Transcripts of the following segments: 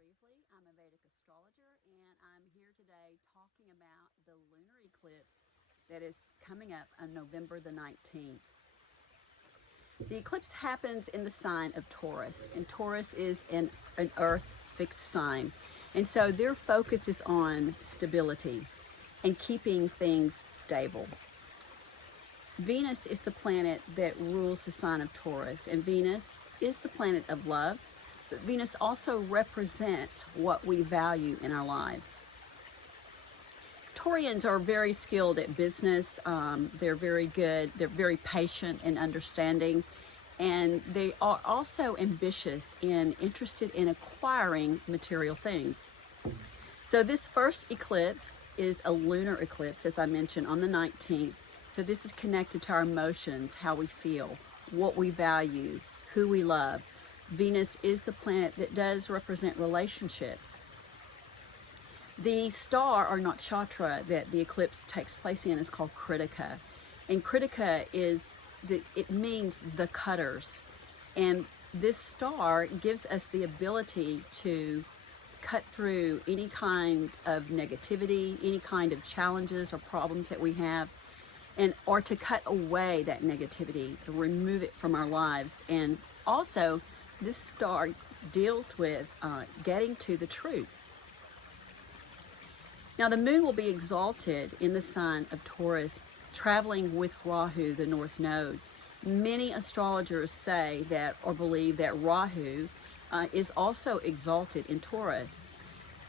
Reveley. I'm a Vedic astrologer, and I'm here today talking about the lunar eclipse that is coming up on November the 19th. The eclipse happens in the sign of Taurus, and Taurus is an earth fixed sign. And so their focus is on stability and keeping things stable. Venus is the planet that rules the sign of Taurus, and Venus is the planet of love, but Venus also represents what we value in our lives. Taurians are very skilled at business. They're very good. They're very patient and understanding, and they are also ambitious and interested in acquiring material things. So this first eclipse is a lunar eclipse, as I mentioned, on the 19th. So this is connected to our emotions, how we feel, what we value, who we love. Venus is the planet that does represent relationships. The star or nakshatra that the eclipse takes place in is called Kritika. And Kritika it means the cutters. And this star gives us the ability to cut through any kind of negativity, any kind of challenges or problems that we have, or to cut away that negativity, to remove it from our lives. And also, this star deals with getting to the truth. Now, the moon will be exalted in the sign of Taurus, traveling with Rahu, the north node. Many astrologers say that, or believe that Rahu is also exalted in Taurus.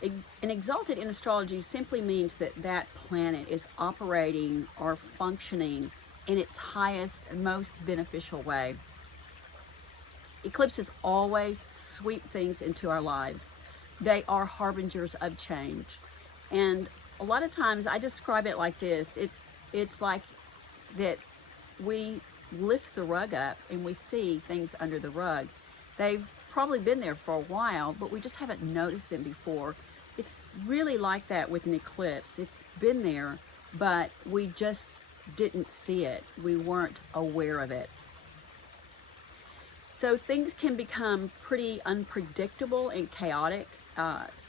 And exalted in astrology simply means that that planet is operating or functioning in its highest and most beneficial way. Eclipses always sweep things into our lives. They are harbingers of change. And a lot of times I describe it like this. It's like that we lift the rug up and we see things under the rug. They've probably been there for a while, but we just haven't noticed them before. It's really like that with an eclipse. It's been there, but we just didn't see it. We weren't aware of it. So things can become pretty unpredictable and chaotic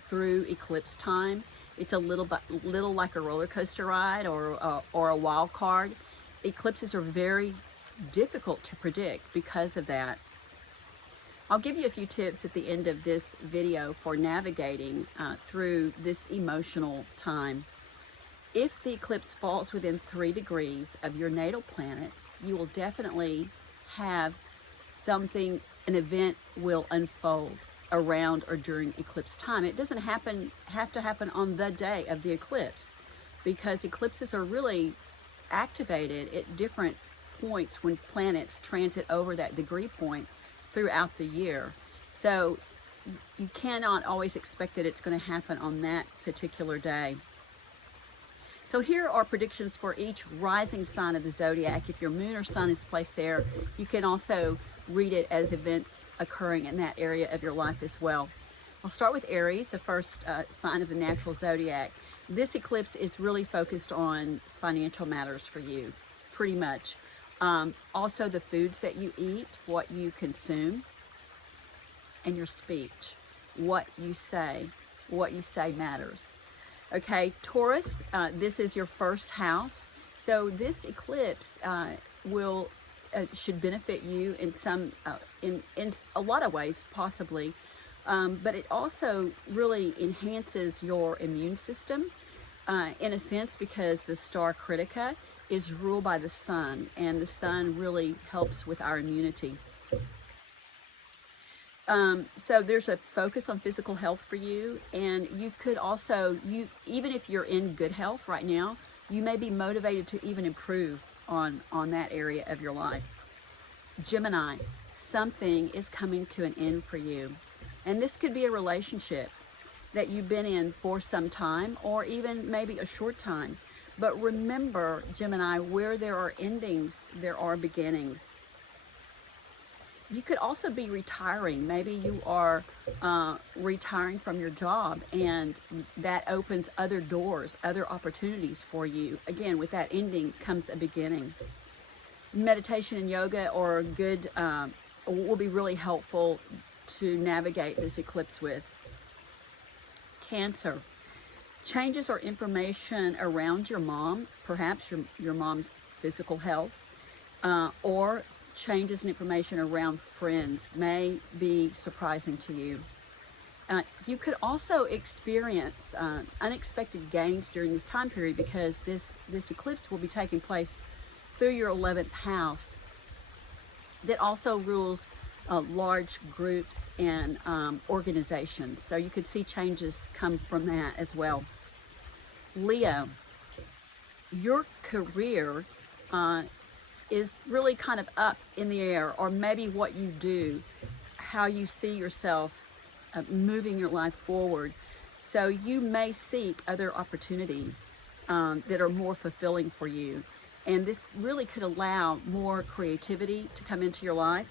through eclipse time. It's a little like a roller coaster ride or a wild card. Eclipses are very difficult to predict because of that. I'll give you a few tips at the end of this video for navigating through this emotional time. If the eclipse falls within 3 degrees of your natal planets, you will definitely have an event will unfold around or during eclipse time. It doesn't have to happen on the day of the eclipse, because eclipses are really activated at different points when planets transit over that degree point throughout the year. So you cannot always expect that it's going to happen on that particular day. So here are predictions for each rising sign of the zodiac. If your moon or sun is placed there, you can also read it as events occurring in that area of your life as well. I'll start with Aries, the first sign of the natural zodiac. This eclipse is really focused on financial matters for you, pretty much. Also the foods that you eat, what you consume, and your speech, what you say matters. Okay, Taurus, this is your first house. So this eclipse should benefit you in in a lot of ways, possibly. But it also really enhances your immune system in a sense, because the star Kritika is ruled by the sun, and the sun really helps with our immunity. So there's a focus on physical health for you, and you could also, even if you're in good health right now, you may be motivated to even improve on that area of your life. Gemini, something is coming to an end for you, and this could be a relationship that you've been in for some time, or even maybe a short time. But remember, Gemini, where there are endings, there are beginnings. You could also be retiring. Maybe you are retiring from your job, and that opens other doors, other opportunities for you. Again, with that ending comes a beginning. Meditation and yoga are will be really helpful to navigate this eclipse with. Cancer. Changes or information around your mom, perhaps your mom's physical health, or changes in information around friends may be surprising to you. You could also experience unexpected gains during this time period, because this eclipse will be taking place through your 11th house, that also rules large groups and organizations. So you could see changes come from that as well. Leo, your career is really kind of up in the air, or maybe what you do, how you see yourself moving your life forward. So you may seek other opportunities that are more fulfilling for you. And this really could allow more creativity to come into your life.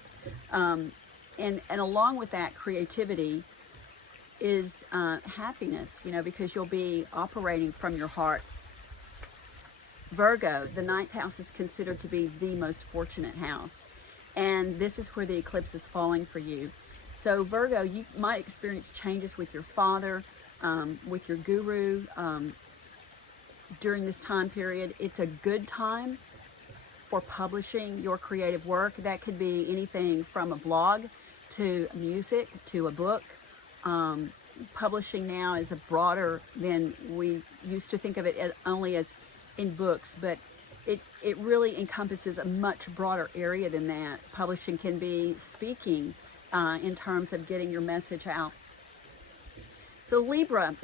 And along with that creativity is happiness, because you'll be operating from your heart. Virgo, the 9th house is considered to be the most fortunate house. And this is where the eclipse is falling for you. So Virgo, you might experience changes with your father, with your guru during this time period. It's a good time for publishing your creative work. That could be anything from a blog to music to a book. Publishing now is broader than we used to think of it only as in books, but it really encompasses a much broader area than that. Publishing can be speaking in terms of getting your message out. So Libra,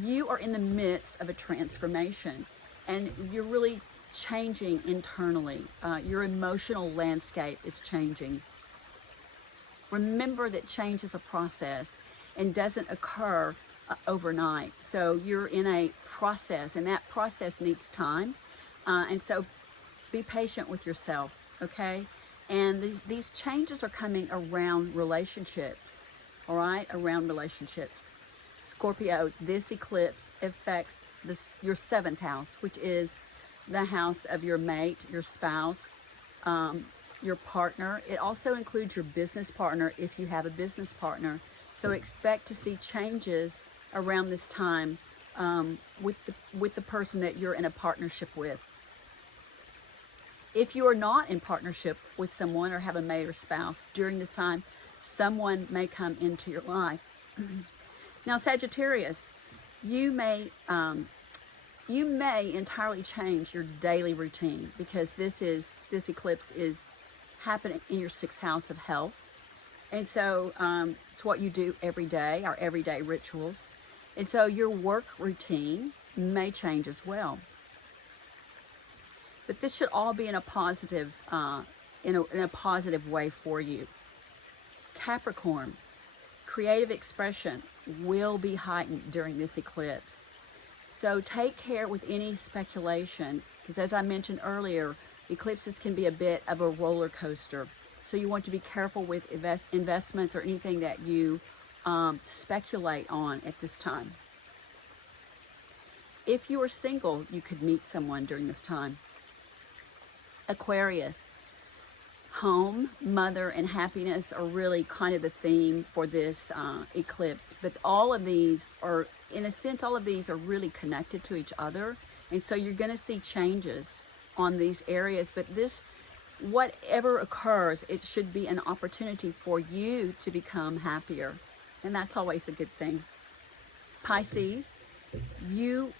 you are in the midst of a transformation, and you're really changing internally. Your emotional landscape is changing. Remember that change is a process and doesn't occur overnight. So you're in a process, and that process needs time. And so be patient with yourself, okay? And these changes are coming around relationships, all right? Around relationships. Scorpio, this eclipse affects your 7th house, which is the house of your mate, your spouse, your partner. It also includes your business partner if you have a business partner. So expect to see changes around this time with the person that you're in a partnership with. If you are not in partnership with someone or have a mate or spouse during this time, someone may come into your life. Now, Sagittarius, you may entirely change your daily routine, because this eclipse is happening in your 6th house of health. And so it's what you do every day, our everyday rituals. And so your work routine may change as well. But this should all be in a positive, in a positive way for you. Capricorn, creative expression will be heightened during this eclipse. So take care with any speculation, because as I mentioned earlier, eclipses can be a bit of a roller coaster. So you want to be careful with investments or anything that you speculate on at this time. If you are single, you could meet someone during this time. Aquarius, home, mother, and happiness are really kind of the theme for this eclipse. But all of these are, in a sense, all of these are really connected to each other. And so you're going to see changes on these areas. But this, whatever occurs, it should be an opportunity for you to become happier. And that's always a good thing. Pisces, you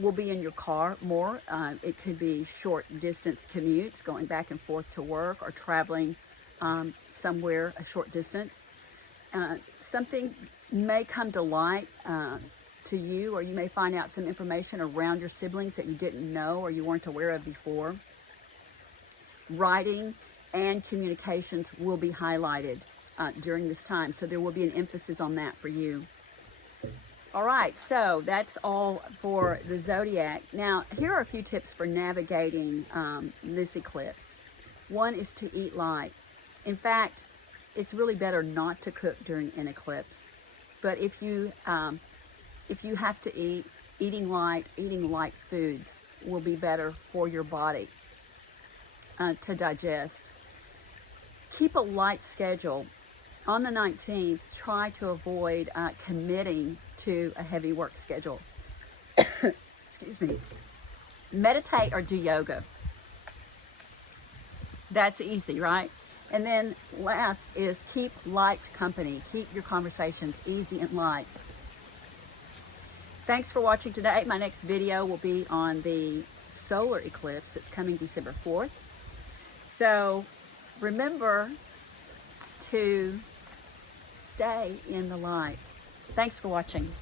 will be in your car more. It could be short distance commutes, going back and forth to work, or traveling somewhere a short distance. Something may come to light to you, or you may find out some information around your siblings that you didn't know or you weren't aware of before. Writing and communications will be highlighted during this time, so there will be an emphasis on that for you. All right, so that's all for the zodiac. Now, here are a few tips for navigating this eclipse. One is to eat light. In fact, it's really better not to cook during an eclipse. But if you have to eat, eating light foods will be better for your body to digest. Keep a light schedule. On the 19th, try to avoid committing to a heavy work schedule. Excuse me. Meditate or do yoga. That's easy, right? And then last is keep light company. Keep your conversations easy and light. Thanks for watching today. My next video will be on the solar eclipse. It's coming December 4th. So remember to stay in the light. Thanks for watching.